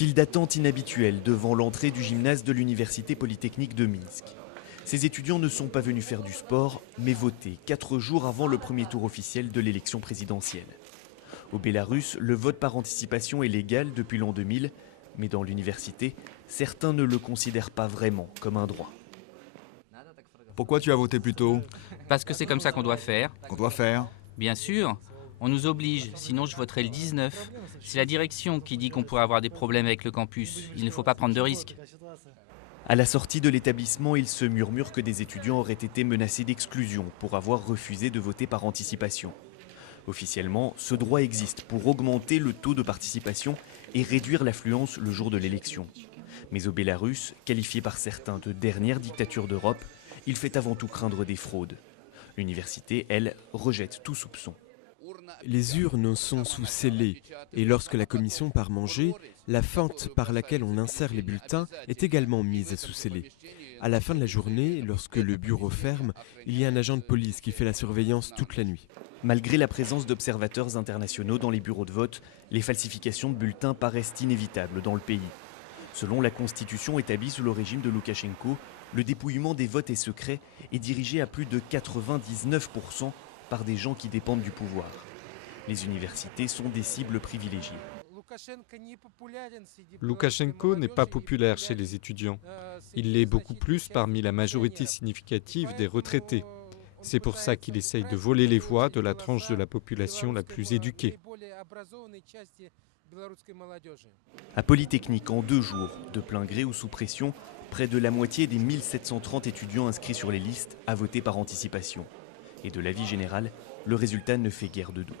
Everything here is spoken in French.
File d'attente inhabituelle devant l'entrée du gymnase de l'Université Polytechnique de Minsk. Ces étudiants ne sont pas venus faire du sport, mais voter 4 jours avant le premier tour officiel de l'élection présidentielle. Au Bélarus, le vote par anticipation est légal depuis l'an 2000, mais dans l'université, certains ne le considèrent pas vraiment comme un droit. Pourquoi tu as voté plus tôt? Parce que c'est comme ça qu'on doit faire. Qu'on doit faire? Bien sûr, on nous oblige, sinon je voterai le 19. C'est la direction qui dit qu'on pourrait avoir des problèmes avec le campus. Il ne faut pas prendre de risques. À la sortie de l'établissement, il se murmure que des étudiants auraient été menacés d'exclusion pour avoir refusé de voter par anticipation. Officiellement, ce droit existe pour augmenter le taux de participation et réduire l'affluence le jour de l'élection. Mais au Bélarus, qualifié par certains de dernière dictature d'Europe, il fait avant tout craindre des fraudes. L'université, elle, rejette tout soupçon. Les urnes sont sous scellés et lorsque la commission part manger, la fente par laquelle on insère les bulletins est également mise sous scellé. À la fin de la journée, lorsque le bureau ferme, il y a un agent de police qui fait la surveillance toute la nuit. Malgré la présence d'observateurs internationaux dans les bureaux de vote, les falsifications de bulletins paraissent inévitables dans le pays. Selon la constitution établie sous le régime de Loukachenko, le dépouillement des votes est secret et dirigé à plus de 99% par des gens qui dépendent du pouvoir. Les universités sont des cibles privilégiées. Loukachenko n'est pas populaire chez les étudiants. Il l'est beaucoup plus parmi la majorité significative des retraités. C'est pour ça qu'il essaye de voler les voix de la tranche de la population la plus éduquée. À Polytechnique, en 2 jours, de plein gré ou sous pression, près de la moitié des 1730 étudiants inscrits sur les listes a voté par anticipation. Et de l'avis général, le résultat ne fait guère de doute.